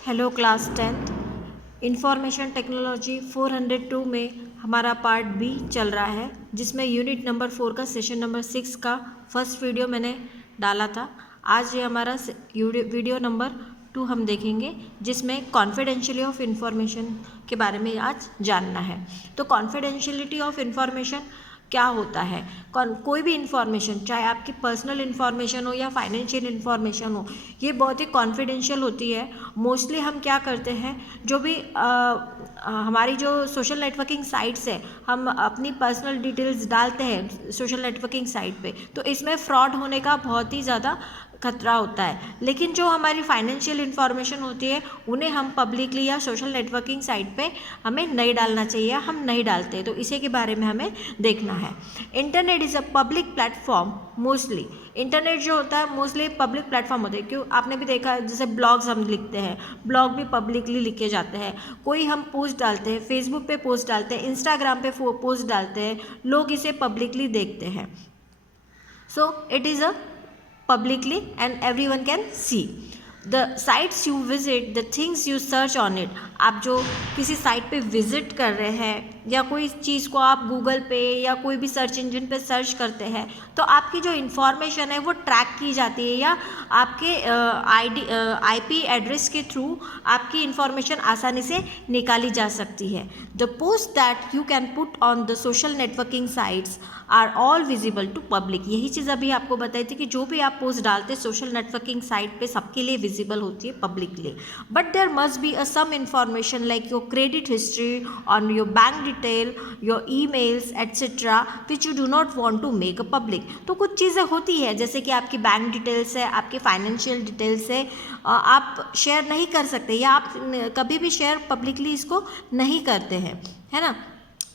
Hello class 10th information technology 402 में हमारा part B चल रहा है, जिसमें यूनिट नंबर 4 का सेशन नंबर 6 का फर्स्ट वीडियो मैंने डाला था। आज ये हमारा वीडियो नंबर 2 हम देखेंगे, जिसमें कॉन्फिडेंशियलिटी ऑफ इंफॉर्मेशन के बारे में आज जानना है। तो कॉन्फिडेंशियलिटी ऑफ इंफॉर्मेशन क्या होता है? कोई भी इंफॉर्मेशन, चाहे आपकी पर्सनल इंफॉर्मेशन हो या फाइनेंशियल इंफॉर्मेशन हो, ये बहुत ही कॉन्फिडेंशियल होती है। मोस्टली हम क्या करते हैं, जो भी हमारी जो सोशल नेटवर्किंग साइट्स है, हम अपनी पर्सनल डिटेल्स डालते हैं सोशल नेटवर्किंग साइट पे, तो इसमें फ्रॉड होने का बहुत ही ज़्यादा खतरा होता है। लेकिन जो हमारी फाइनेंशियल इंफॉर्मेशन होती है, उन्हें हम पब्लिकली या सोशल नेटवर्किंग साइट पे हमें नहीं डालना चाहिए, हम नहीं डालते। तो इसी के बारे में हमें देखना है। Internet is a public platform. Mostly internet जो होता है मोस्टली पब्लिक प्लेटफॉर्म होते हैं। क्यों? आपने भी देखा है, जैसे ब्लॉग्स हम लिखते हैं, ब्लॉग भी पब्लिकली लिखे जाते हैं। कोई हम पोस्ट डालते हैं, फेसबुक पे पोस्ट डालते हैं, इंस्टाग्राम पे पोस्ट डालते हैं, लोग इसे पब्लिकली देखते हैं। So it is a publicly and everyone can see. The sites you visit, the things you search on it. आप जो किसी साइट पे विजिट कर रहे हैं या कोई चीज़ को आप गूगल पे या कोई भी सर्च इंजन पे सर्च करते हैं, तो आपकी जो इन्फॉर्मेशन है वो ट्रैक की जाती है, या आपके IP एड्रेस के थ्रू आपकी इन्फॉर्मेशन आसानी से निकाली जा सकती है। The posts that you can put on the social networking sites are all visible to public. यही चीज़ अभी आपको बताई थी कि जो भी आप पोस्ट डालते हैं सोशल नेटवर्किंग साइट पे सबके लिए विजिबल होती है publicly. But there must be a some information like your credit history, on your bank detail, your emails etcetera which you do not want to make a public. तो कुछ चीज़ें होती है, जैसे कि आपकी बैंक डिटेल्स है, आपके फाइनेंशियल डिटेल्स है, आप शेयर नहीं कर सकते, या आप कभी भी शेयर पब्लिकली इसको नहीं करते हैं, है ना।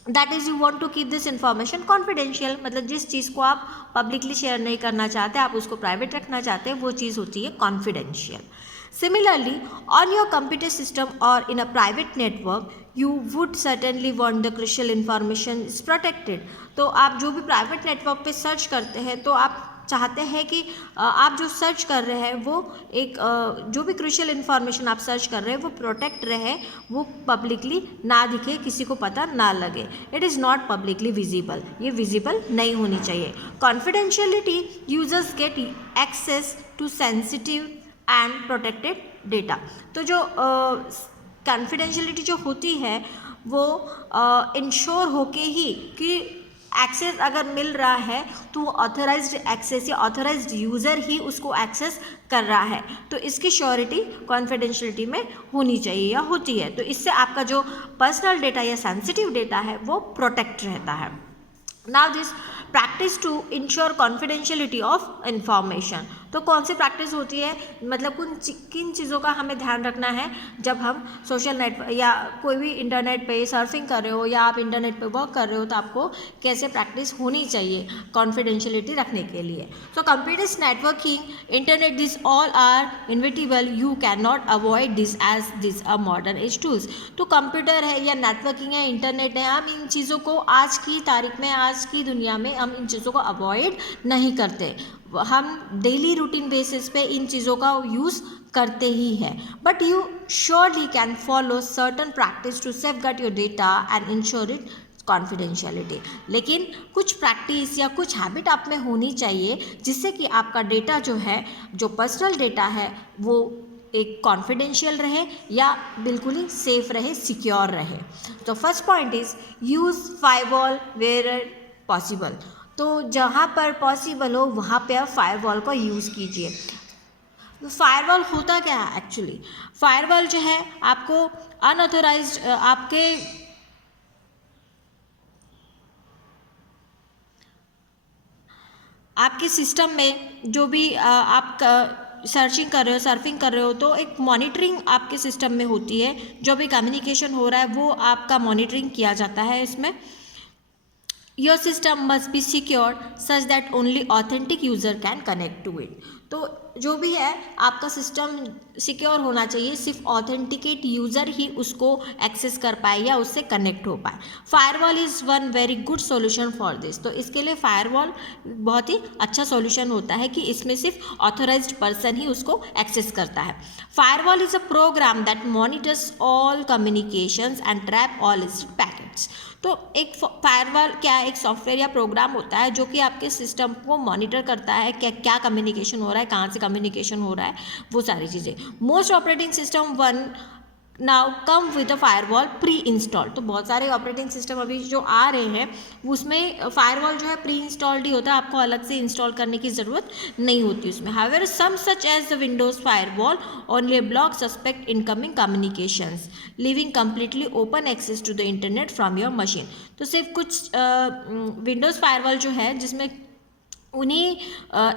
That is you want to keep this information confidential. मतलब जिस चीज़ को आप पब्लिकली शेयर नहीं करना चाहते, आप उसको प्राइवेट रखना चाहते हैं, वो चीज़ होती है confidential. Similarly on your computer system और in a private network you would certainly want the crucial information is protected. तो आप जो भी प्राइवेट नेटवर्क पे सर्च करते हैं, तो आप चाहते हैं कि आप जो सर्च कर रहे हैं वो एक जो भी क्रूशियल इन्फॉर्मेशन आप सर्च कर रहे हैं वो प्रोटेक्ट रहे, वो पब्लिकली ना दिखे, किसी को पता ना लगे। It is not publicly visible, ये विजिबल नहीं होनी चाहिए। Confidentiality users get access to sensitive and protected data. तो जो कॉन्फिडेंशियलिटी जो होती है वो इंश्योर होके ही कि एक्सेस अगर मिल रहा है तो वो ऑथराइज्ड एक्सेस या ऑथराइज्ड यूज़र ही उसको एक्सेस कर रहा है, तो इसकी श्योरिटी कॉन्फिडेंशियलिटी में होनी चाहिए या होती है। तो इससे आपका जो पर्सनल डेटा या सेंसिटिव डेटा है वो प्रोटेक्ट रहता है। Now this practice to ensure confidentiality of information. तो कौन सी प्रैक्टिस होती है, मतलब किन चीज़ों का हमें ध्यान रखना है जब हम सोशल नेटवर्क या कोई भी इंटरनेट पे सर्फिंग कर रहे हो या आप इंटरनेट पे वर्क कर रहे हो, तो आपको कैसे प्रैक्टिस होनी चाहिए कॉन्फिडेंशियलिटी रखने के लिए। So computers, networking, internet, this all are inevitable, you can not avoid this as this a modern age tools. तो कंप्यूटर है या नेटवर्किंग है, इंटरनेट है, हम इन चीज़ों को आज की तारीख में, आज की दुनिया में हम इन चीज़ों को अवॉइड नहीं करते, हम डेली रूटीन बेसिस पे इन चीज़ों का यूज़ करते ही हैं। But you surely can follow certain practice to safeguard your data and ensure it confidentiality. लेकिन कुछ प्रैक्टिस या कुछ हैबिट आप में होनी चाहिए जिससे कि आपका डेटा जो है, जो पर्सनल डेटा है, वो एक कॉन्फिडेंशियल रहे या बिल्कुल ही सेफ रहे, सिक्योर रहे। तो first point is use firewall where possible. तो जहाँ पर पॉसिबल हो वहाँ पे आप फायरवॉल का यूज़ कीजिए। फायरवॉल होता क्या है एक्चुअली? फायरवॉल जो है आपको अनऑथराइज्ड आपके सिस्टम में जो भी आप सर्चिंग कर रहे हो, सर्फिंग कर रहे हो, तो एक मॉनिटरिंग आपके सिस्टम में होती है। जो भी कम्युनिकेशन हो रहा है वो आपका मॉनिटरिंग किया जाता है इसमें। Your system must be secured such that only authentic user can connect to it. तो जो भी है आपका सिस्टम सिक्योर होना चाहिए, सिर्फ ऑथेंटिकेट यूज़र ही उसको एक्सेस कर पाए या उससे कनेक्ट हो पाए। Firewall is one very good solution for this. तो इसके लिए फायरवॉल बहुत ही अच्छा सॉल्यूशन होता है कि इसमें सिर्फ ऑथराइज्ड पर्सन ही उसको एक्सेस करता है। Firewall is a program that monitors all communications and trap all illicit packets. तो एक फायरवॉल क्या है, एक सॉफ्टवेयर या प्रोग्राम होता है जो कि आपके सिस्टम को मॉनिटर करता है क्या क्या कम्युनिकेशन हो रहा है, कहाँ से कम्युनिकेशन हो रहा है, वो सारी चीज़ें। Most operating system one now come with a firewall pre install. तो बहुत सारे ऑपरेटिंग सिस्टम अभी जो आ रहे हैं उसमें फायरवॉल जो है प्री इंस्टॉल्ड ही होता है, आपको अलग से इंस्टॉल करने की ज़रूरत नहीं होती उसमें। However some such as the Windows firewall only block suspect incoming communications living completely open access to the internet from your machine. तो सिर्फ कुछ विंडोज़ फायरवॉल जो है जिसमें उन्हीं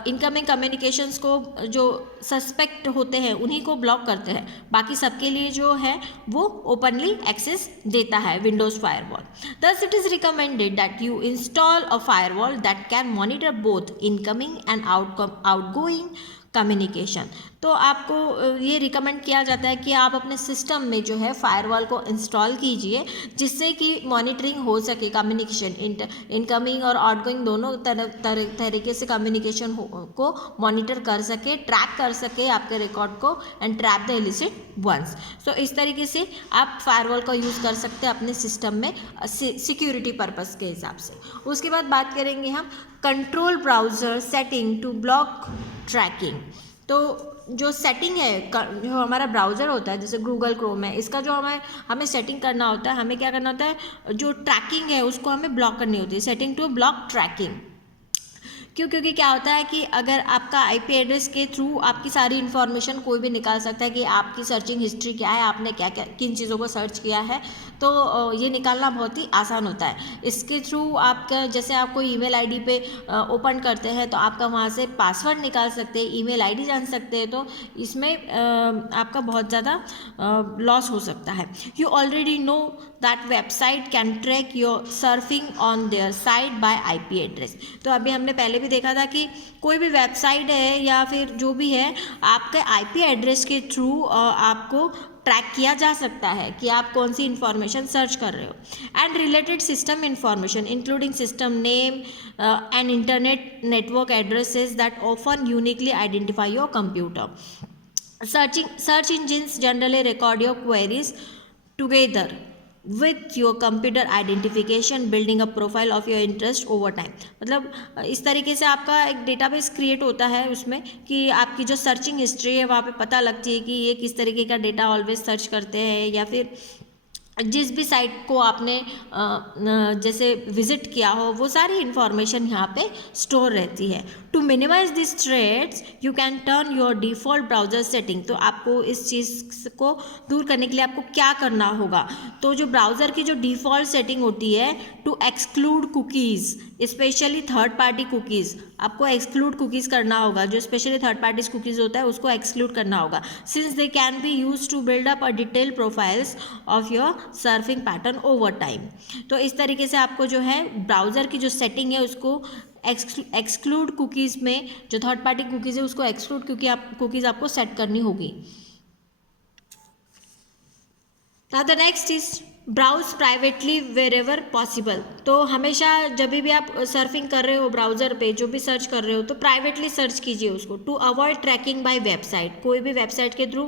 इनकमिंग कम्युनिकेशंस को जो सस्पेक्ट होते हैं उन्हीं को ब्लॉक करते हैं, बाकी सबके लिए जो है वो ओपनली एक्सेस देता है Windows firewall. Thus it is recommended that you install a firewall that can monitor both incoming and outgoing communication. तो आपको ये रिकमेंड किया जाता है कि आप अपने सिस्टम में जो है फायरवॉल को इंस्टॉल कीजिए जिससे कि मॉनिटरिंग हो सके कम्युनिकेशन, इनकमिंग और आउटगोइंग दोनों तरीके से कम्युनिकेशन को मॉनिटर कर सके, ट्रैक कर सके आपके रिकॉर्ड को and trap the illicit ones. So इस तरीके से आप फायरवॉल का यूज़ कर सकते हैं अपने सिस्टम में सिक्योरिटी पर्पज़ के हिसाब से। उसके बाद बात करेंगे हम control browser setting to block tracking. तो जो सेटिंग है, जो हमारा ब्राउज़र होता है जैसे गूगल क्रोम है, इसका जो हमें सेटिंग करना होता है, हमें क्या करना होता है, जो ट्रैकिंग है उसको हमें ब्लॉक करनी होती है, सेटिंग टू ब्लॉक ट्रैकिंग। क्यों? क्योंकि क्या होता है कि अगर आपका आईपी एड्रेस के थ्रू आपकी सारी इन्फॉर्मेशन कोई भी निकाल सकता है कि आपकी सर्चिंग हिस्ट्री क्या है, आपने क्या क्या किन चीज़ों को सर्च किया है, तो ये निकालना बहुत ही आसान होता है। इसके थ्रू आपका जैसे आप कोई ईमेल आईडी पे ओपन करते हैं तो आपका वहाँ से पासवर्ड निकाल सकते हैं, ईमेल आईडी जान सकते हैं, तो इसमें आपका बहुत ज़्यादा लॉस हो सकता है। You already know that website can track your surfing on their site bye IP address. तो अभी हमने पहले भी देखा था कि कोई भी वेबसाइट है या फिर जो भी है आपके आईपी एड्रेस के थ्रू आपको ट्रैक किया जा सकता है कि आप कौन सी इन्फॉर्मेशन सर्च कर रहे हो। And related system information including system name and internet network addresses that often uniquely identify your computer. Search engines generally record your queries together with your computer identification, building a profile of your interest over time। मतलब इस तरीके से आपका एक database create होता है उसमें कि आपकी जो सर्चिंग हिस्ट्री है वहाँ पे पता लगती है कि ये किस तरीके का डेटा ऑलवेज सर्च करते हैं, या फिर जिस भी साइट को आपने जैसे विजिट किया हो वो सारी इन्फॉर्मेशन यहाँ पे स्टोर रहती है। To minimise this threads you can turn your default browser setting. तो आपको इस चीज़ को दूर करने के लिए आपको क्या करना होगा, तो जो ब्राउज़र की जो डिफ़ॉल्ट सेटिंग होती है to exclude cookies specially third party cookies, आपको एक्सक्लूड कुकीज़ करना होगा, जो स्पेशली थर्ड पार्टी कुकीज़ होता है उसको एक्सक्लूड करना होगा, since they can be use to build up a detail profiles of your surfing pattern over time. तो इस तरीके से आपको जो है ब्राउज़र की जो सेटिंग है उसको एक्सक्लूड कुकीज़ में, जो थर्ड पार्टी कुकीज़ है उसको एक्सक्लूड कुकीज़ आपको सेट करनी होगी। Now the next is browse privately wherever possible. तो हमेशा जब भी आप सर्फिंग कर रहे हो ब्राउज़र पे, जो भी सर्च कर रहे हो, तो प्राइवेटली सर्च कीजिए उसको। To avoid tracking by website, कोई भी वेबसाइट के थ्रू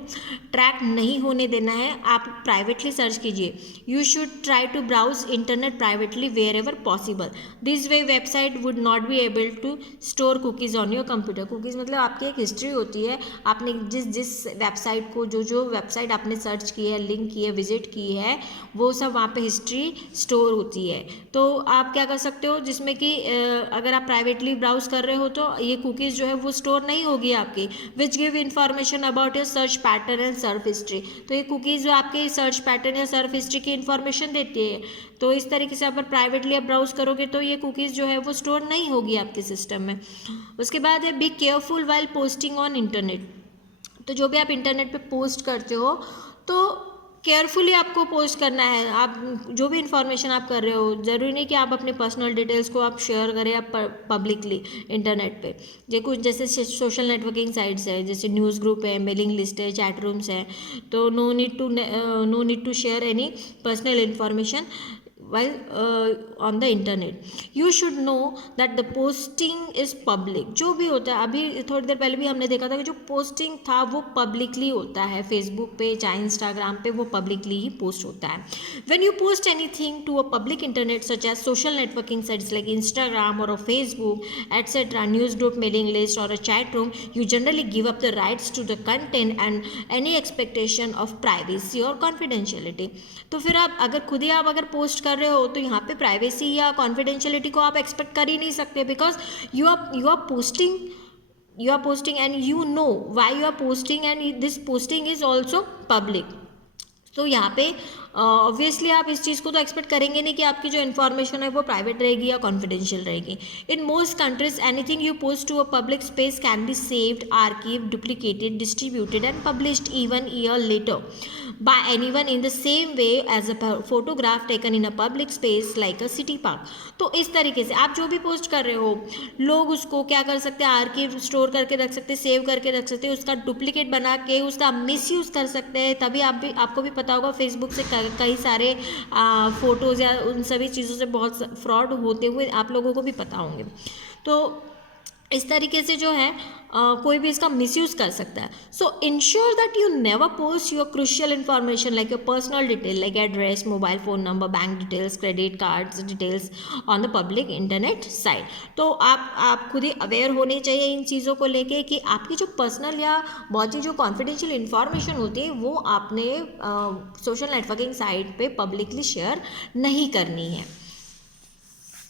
ट्रैक नहीं होने देना है, आप प्राइवेटली सर्च कीजिए। You should try to browse internet privately wherever possible. This way website would not be able to store cookies on your computer. Cookies मतलब आपकी एक हिस्ट्री होती है, आपने जिस वेबसाइट को जो वेबसाइट आपने सर्च की है, लिंक की है, विजिट की है, वो सब वहाँ पे हिस्ट्री स्टोर होती है। तो आप क्या कर सकते हो, जिसमें कि अगर आप प्राइवेटली ब्राउज कर रहे हो तो ये कुकीज़ जो है वो स्टोर नहीं होगी आपकी, which give information about your search pattern and Surf history. तो ये कुकीज़ जो आपके सर्च पैटर्न या सर्फ हिस्ट्री की इन्फॉर्मेशन देती है, तो इस तरीके से अगर प्राइवेटली आप ब्राउज करोगे तो ये कुकीज़ जो है वो स्टोर नहीं होगी आपके सिस्टम में। उसके बाद है be careful while posting on internet. तो जो भी आप इंटरनेट पे पोस्ट करते हो तो केयरफुली आपको पोस्ट करना है। आप जो भी इंफॉर्मेशन आप कर रहे हो, ज़रूरी नहीं कि आप अपने पर्सनल डिटेल्स को आप शेयर करें आप पब्लिकली इंटरनेट पे। जैसे सोशल नेटवर्किंग साइट्स है, जैसे न्यूज़ ग्रुप है, मेलिंग लिस्ट है, चैट रूम्स है, तो no need to share any personal information while on the internet. You should know that the posting is public. जो भी होता है, अभी थोड़ी देर पहले भी हमने देखा था कि जो पोस्टिंग था वो पब्लिकली होता है, फेसबुक पे चाहे इंस्टाग्राम पे वो पब्लिकली ही पोस्ट होता है. When you post anything to a public internet such as social networking sites like Instagram or a Facebook etc., news group, mailing list or a chat room, you generally give up the rights to the content and any expectation of privacy or confidentiality. तो फिर आप अगर खुद ही आप अगर post कर रहे हो तो यहाँ पे प्राइवेसी या कॉन्फिडेंशियलिटी को आप एक्सपेक्ट कर ही नहीं सकते, because you are posting and you know why you are posting and this posting is also public. तो यहाँ पे ऑब्वियसली आप इस चीज़ को तो एक्सपेक्ट करेंगे नहीं कि आपकी जो इन्फॉर्मेशन है वो प्राइवेट रहेगी या कॉन्फिडेंशियल रहेगी. In most countries anything you post to a public space can be saved, archived, duplicated, distributed and published even year later by anyone in the same way as a photograph taken in a public space like a city park. तो इस तरीके से आप जो भी post कर रहे हो, लोग उसको क्या कर सकते हैं, आर्काइव स्टोर करके रख सकते हैं, सेव करके रख सकते हैं, उसका डुप्लीकेट बना के उसका मिसयूज़ कर सकते हैं. तभी आपको भी पता होगा फेसबुक से कई सारे फ़ोटोज़ या उन सभी चीज़ों से बहुत फ्रॉड होते हुए आप लोगों को भी पता होंगे. तो इस तरीके से जो है कोई भी इसका मिसयूज़ कर सकता है. सो ensure that you never post your crucial information like your personal detail like address, mobile phone number, bank details, credit cards details on the public internet site. तो आप खुद ही अवेयर होने चाहिए इन चीज़ों को लेके कि आपकी जो पर्सनल या बहुत ही जो कॉन्फिडेंशियल इन्फॉर्मेशन होती है वो आपने सोशल नेटवर्किंग साइट पे पब्लिकली शेयर नहीं करनी है.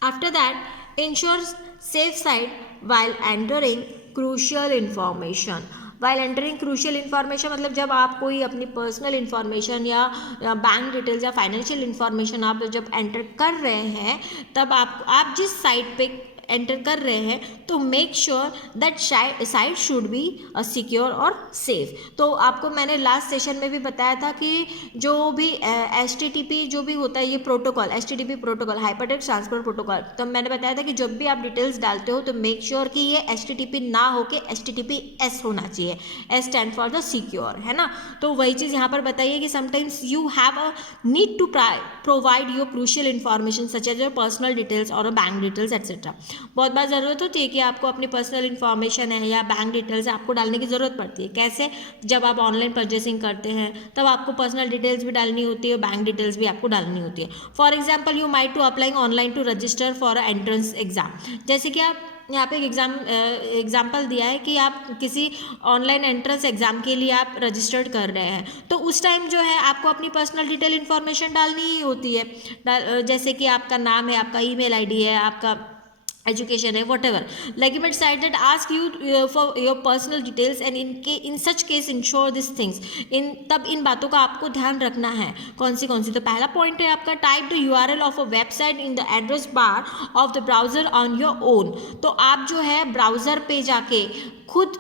After that ensure safe site while entering crucial information. while entering crucial information मतलब जब आप कोई अपनी पर्सनल इन्फॉर्मेशन या बैंक डिटेल्स या फाइनेंशियल इन्फॉर्मेशन आप जब एंटर कर रहे हैं, तब आप जिस साइट पे एंटर कर रहे हैं तो make sure that site should be secure और सेफ. तो आपको मैंने लास्ट सेशन में भी बताया था कि जो भी HTTP जो भी होता है ये protocol, HTTP protocol, hypertext transfer protocol, तो मैंने बताया था कि जब भी आप डिटेल्स डालते हो तो मेक श्योर कि ये HTTP ना हो के HTTPS होना चाहिए. S stand for the secure, है ना. तो वही चीज़ यहाँ पर बताइए कि sometimes you have a need to provide your crucial information such as your personal details और बैंक डिटेल्स एट्सेट्रा. बहुत बार ज़रूरत होती है कि आपको अपनी पर्सनल इन्फॉर्मेशन है या बैंक डिटेल्स आपको डालने की ज़रूरत पड़ती है. कैसे? जब आप ऑनलाइन परचेसिंग करते हैं तब आपको पर्सनल डिटेल्स भी डालनी होती है, बैंक डिटेल्स भी आपको डालनी होती है. For example you might to applying online to register for a entrance exam. जैसे कि आप यहाँ पे एक एग्जाम्पल दिया है कि आप किसी ऑनलाइन एंट्रेंस एग्ज़ाम के लिए आप रजिस्टर्ड कर रहे हैं, तो उस टाइम जो है आपको अपनी पर्सनल डिटेल इन्फॉर्मेशन डालनी ही होती है. जैसे कि आपका नाम है, आपका ईमेल आईडी है, आपका एजुकेशन है, whatever legitimate site that ask you for your personal details and in such case ensure this things. तब इन बातों का आपको ध्यान रखना है. कौन सी? तो पहला पॉइंट है आपका type the URL of a website in the address bar of the browser on your own. तो आप जो है ब्राउज़र पे जाके खुद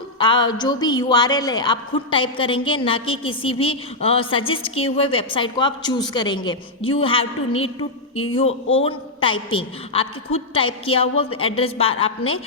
जो भी URL है आप खुद टाइप करेंगे, ना कि किसी भी सजेस्ट किए हुए वेबसाइट को आप चूज़ करेंगे. You have to need to your own typing, आपके खुद टाइप किया हुआ एड्रेस बार आपने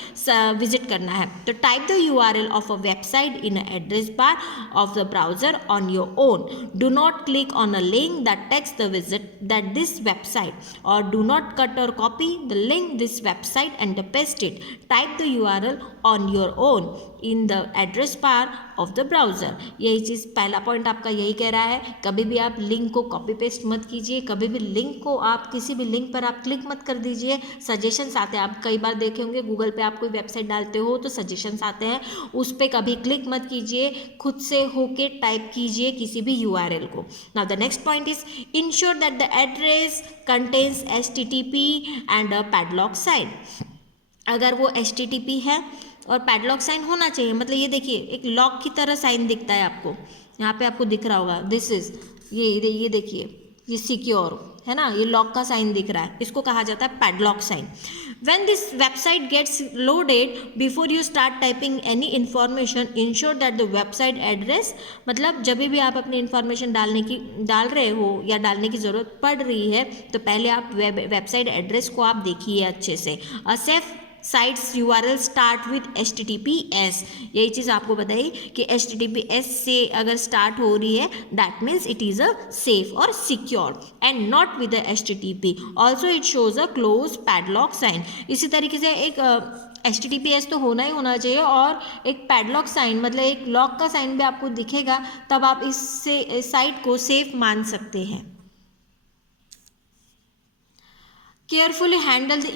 विजिट करना है. तो type the URL of a website in address bar of the browser on your own. Do not click on a link that takes the visit that this website और do not cut और copy the link this website and paste it. Type the URL on your own in the address bar of the browser. यही चीज़ पहला point आपका यही कह रहा है. कभी भी आप लिंक को कॉपी पेस्ट मत कीजिए, कभी भी लिंक को आप किसी भी लिंक पर आप क्लिक मत कर दीजिए. सजेशंस आते हैं, आप कई बार देखे होंगे गूगल पे आप कोई वेबसाइट डालते हो तो सजेशंस आते हैं, उस पर कभी क्लिक मत कीजिए, खुद से होके टाइप कीजिए किसी भी URL को. Now the next point is ensure that the address contains HTTP and a padlock sign. अगर वो HTTP है और पैडलॉक साइन होना चाहिए, मतलब ये देखिए एक लॉक की तरह साइन दिखता है आपको, यहाँ पे आपको दिख रहा होगा, दिस इज ये देखिए ये सिक्योर है ना, ये लॉक का साइन दिख रहा है, इसको कहा जाता है padlock sign. When this website gets loaded, before you start typing any information, ensure that the website address, मतलब जब भी आप अपनी information डाल रहे हो या डालने की ज़रूरत पड़ रही है, तो पहले आप वेबसाइट एड्रेस को आप देखिए अच्छे से. A safe sites URL start with HTTPS. यही चीज़ आपको बताई कि HTTPS से अगर स्टार्ट हो रही है, that means it is a safe और secure and not with HTTP. Also it shows a close padlock sign. इसी तरीके से एक HTTPS तो होना ही होना चाहिए और एक पैडलॉक साइन मतलब एक लॉक का साइन भी आपको दिखेगा, तब आप इससे साइट को सेफ मान सकते हैं. केयरफुली हैंडल द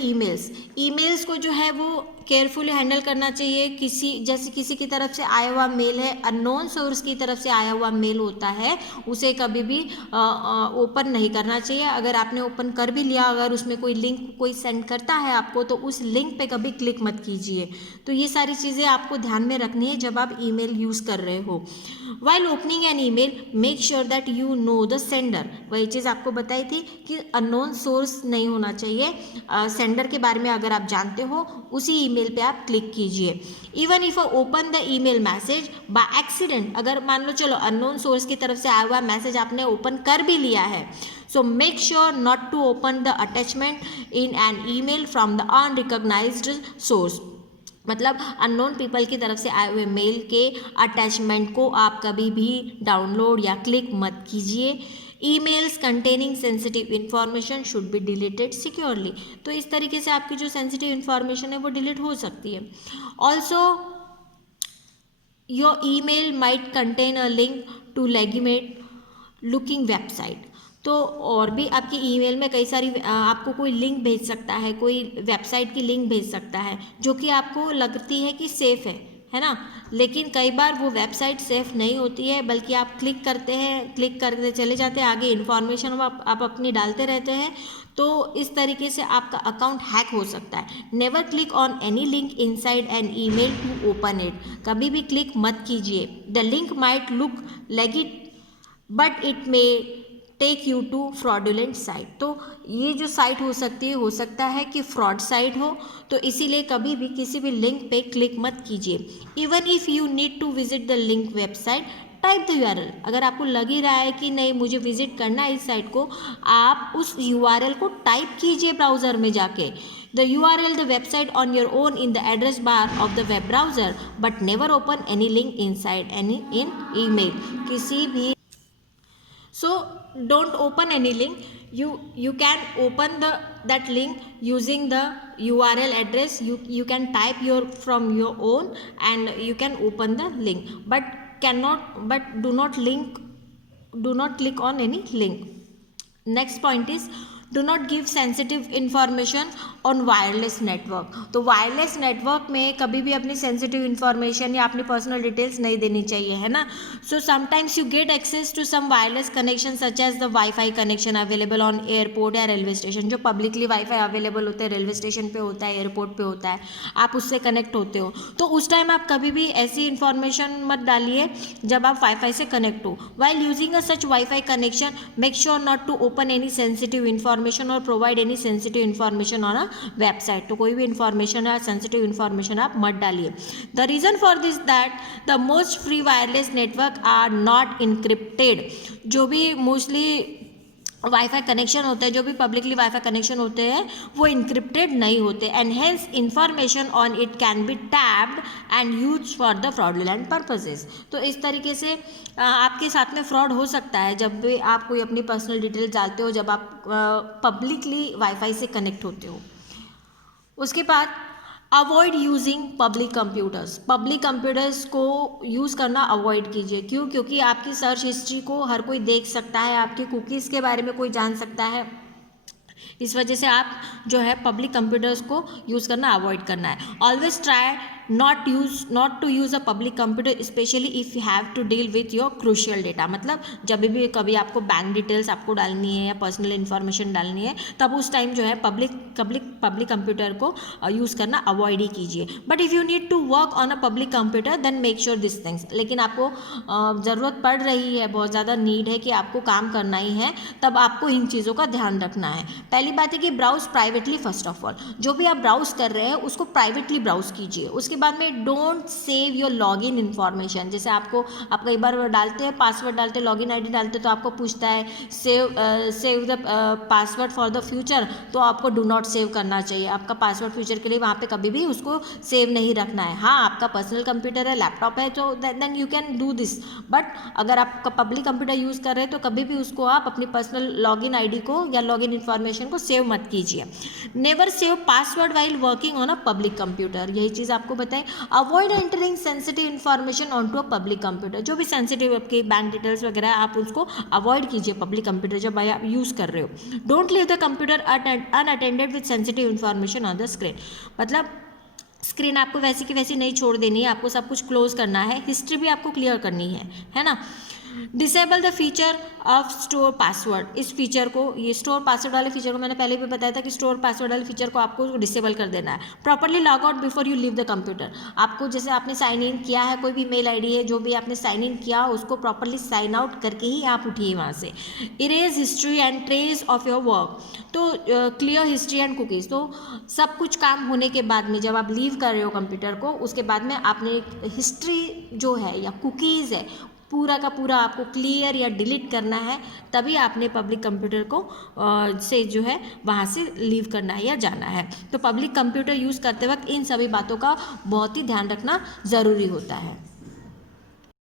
ईमेल्स को जो है वो केयरफुली हैंडल करना चाहिए. किसी की तरफ से आया हुआ मेल है, अननोन सोर्स की तरफ से आया हुआ मेल होता है, उसे कभी भी ओपन नहीं करना चाहिए. अगर आपने ओपन कर भी लिया, अगर उसमें कोई लिंक कोई सेंड करता है आपको, तो उस लिंक पे कभी क्लिक मत कीजिए. तो ये सारी चीज़ें आपको ध्यान में रखनी है जब आप ईमेल यूज़ कर रहे हो. While opening N email make sure that you know the sender. वही चीज़ आपको बताई थी कि अननोन सोर्स नहीं होना चाहिए. सेंडर के बारे में अगर आप जानते हो, उसी ईमेल पे आप क्लिक कीजिए. Even if open the email message by accident, अगर मान लो चलो अननोन सोर्स की तरफ से आया हुआ मैसेज आपने ओपन कर भी लिया है, so make sure not to open the attachment in an email from the unrecognised source. मतलब अननोन पीपल की तरफ से आए हुए मेल के अटैचमेंट को आप कभी भी डाउनलोड या क्लिक मत कीजिए. Emails containing sensitive information should be deleted securely. तो इस तरीके से आपकी जो सेंसिटिव इन्फॉर्मेशन है वो डिलीट हो सकती है. Also your email might contain a link to legitimate looking website. तो और भी आपकी ईमेल में कई सारी आपको कोई लिंक भेज सकता है, कोई वेबसाइट की लिंक भेज सकता है जो कि आपको लगती है कि सेफ़ है ना, लेकिन कई बार वो वेबसाइट सेफ़ नहीं होती है, बल्कि आप क्लिक करते चले जाते हैं, आगे इन्फॉर्मेशन आप अपनी डालते रहते हैं, तो इस तरीके से आपका अकाउंट हैक हो सकता है. Never click on any link inside an email to open it. कभी भी क्लिक मत कीजिए. The link might look legit but it may take you to fraudulent site. तो ये जो साइट हो सकता है कि फ्रॉड साइट हो, तो इसीलिए कभी भी किसी भी लिंक पे क्लिक मत कीजिए. Even if you need to visit the link website, type the URL. अगर आपको लग ही रहा है कि नहीं मुझे विजिट करना है इस साइट को, आप उस URL को टाइप कीजिए ब्राउज़र में जाके. The URL the website on your own in the address bar of the web browser, but never open any link inside any in email. किसी भी So don't open any link. You can open that link using the URL address. You can type from your own and you can open the link. But do not click on any link. Next point is do not give sensitive information on wireless network. तो wireless network में कभी भी अपनी sensitive information या अपनी personal details नहीं देनी चाहिए, है ना. So sometimes you get access to some wireless connection such as the wifi connection available on airport या रेलवे स्टेशन. जो पब्लिकली वाईफाई अवेलेबल होते हैं, रेलवे स्टेशन पे होता है, एयरपोर्ट पे होता है, आप उससे कनेक्ट होते हो, तो उस टाइम आप कभी भी ऐसी इन्फॉर्मेशन मत डालिए जब आप वाईफाई से कनेक्ट हो. While using a such wifi connection, make sure not to open any sensitive information और provide any sensitive information on a website. तो कोई भी इन्फॉर्मेशन या सेंसिटिव इन्फॉर्मेशन आप मत डालिए. The reason for this that the most free wireless network are not encrypted. जो भी मोस्टली वाईफाई कनेक्शन होते हैं, जो भी पब्लिकली वाईफाई कनेक्शन होते हैं, वो इनक्रिप्टेड नहीं होते, and hence information on it can be tapped and use for the fraudulent purposes. तो इस तरीके से आपके साथ में फ्रॉड हो सकता है जब भी आप कोई अपनी पर्सनल डिटेल्स डालते हो, जब आप पब्लिकली वाईफाई से कनेक्ट होते हो. उसके बाद अवॉइड यूजिंग पब्लिक कंप्यूटर्स को यूज़ करना अवॉइड कीजिए. क्यों? क्योंकि आपकी सर्च हिस्ट्री को हर कोई देख सकता है, आपके कुकीज़ के बारे में कोई जान सकता है. इस वजह से आप जो है पब्लिक कंप्यूटर्स को यूज़ करना अवॉइड करना है. Always try not to use a public computer specially if you have to deal with your crucial data. मतलब जब भी कभी आपको बैंक डिटेल्स आपको डालनी है या पर्सनल इन्फॉर्मेशन डालनी है, तब उस टाइम जो है पब्लिक कंप्यूटर को यूज़ करना अवॉइड ही कीजिए। But if you need to work on a public computer then make sure this things. लेकिन आपको ज़रूरत पड़ रही है, बहुत ज़्यादा नीड है कि आपको काम करना ही है, तब आपको इन चीज़ों का ध्यान रखना है। पहली बात है कि browse privately first of all. जो भी आप ब्राउज कर रहे हैं उसको प्राइवेटली ब्राउज कीजिए। उसके बाद में don't save your login information. जैसे आप कई बार डालते हैं, पासवर्ड डालते हैं, लॉगिन आईडी डालते हैं, तो आपको पूछता है save the password for the future, तो आपको डू नॉट सेव करना चाहिए। आपका पासवर्ड फ्यूचर के लिए वहाँ पे कभी भी उसको सेव नहीं रखना है। हाँ, आपका पर्सनल कंप्यूटर है, लैपटॉप है, तो then you can do this. But अगर आप पब्लिक कंप्यूटर यूज़ कर रहे हैं तो कभी भी उसको आप अपनी पर्सनल लॉगिन आईडी को या लॉगिन इन्फॉर्मेशन को सेव मत कीजिए। Never save password while working on a public computer, यही चीज़ आपको बताएं। Avoid entering sensitive information on to a public computer. जो भी सेंसिटिव आपके बैंक डिटेल्स वगैरह आप उसको अवॉइड कीजिए पब्लिक कंप्यूटर जब आप यूज़ कर रहे हो। Don't leave the computer unattended with sensitive information on the screen. मतलब स्क्रीन आपको वैसी की वैसी नहीं छोड़ देनी है, आपको सब कुछ क्लोज करना है, हिस्ट्री भी आपको क्लियर करनी है ना। Disable the feature of store password. इस फीचर को, ये स्टोर पासवर्ड वाले फीचर को मैंने पहले भी बताया था कि स्टोर पासवर्ड वाले फीचर को आपको डिसेबल कर देना है। Properly log out before you leave the computer. आपको जैसे आपने साइन इन किया है, कोई भी मेल आईडी है, जो भी आपने साइन इन किया उसको प्रॉपरली साइन आउट करके ही आप उठिए वहाँ से। Erase history and trace of your work. तो क्लियर हिस्ट्री एंड कुकीज़। तो सब कुछ काम होने के बाद में जब आप लीव कर रहे हो कंप्यूटर को, उसके बाद में आपने हिस्ट्री जो है या कुकीज़ है पूरा का पूरा आपको क्लियर या डिलीट करना है, तभी आपने पब्लिक कंप्यूटर को से जो है वहाँ से लीव करना है या जाना है। तो पब्लिक कंप्यूटर यूज़ करते वक्त इन सभी बातों का बहुत ही ध्यान रखना ज़रूरी होता है।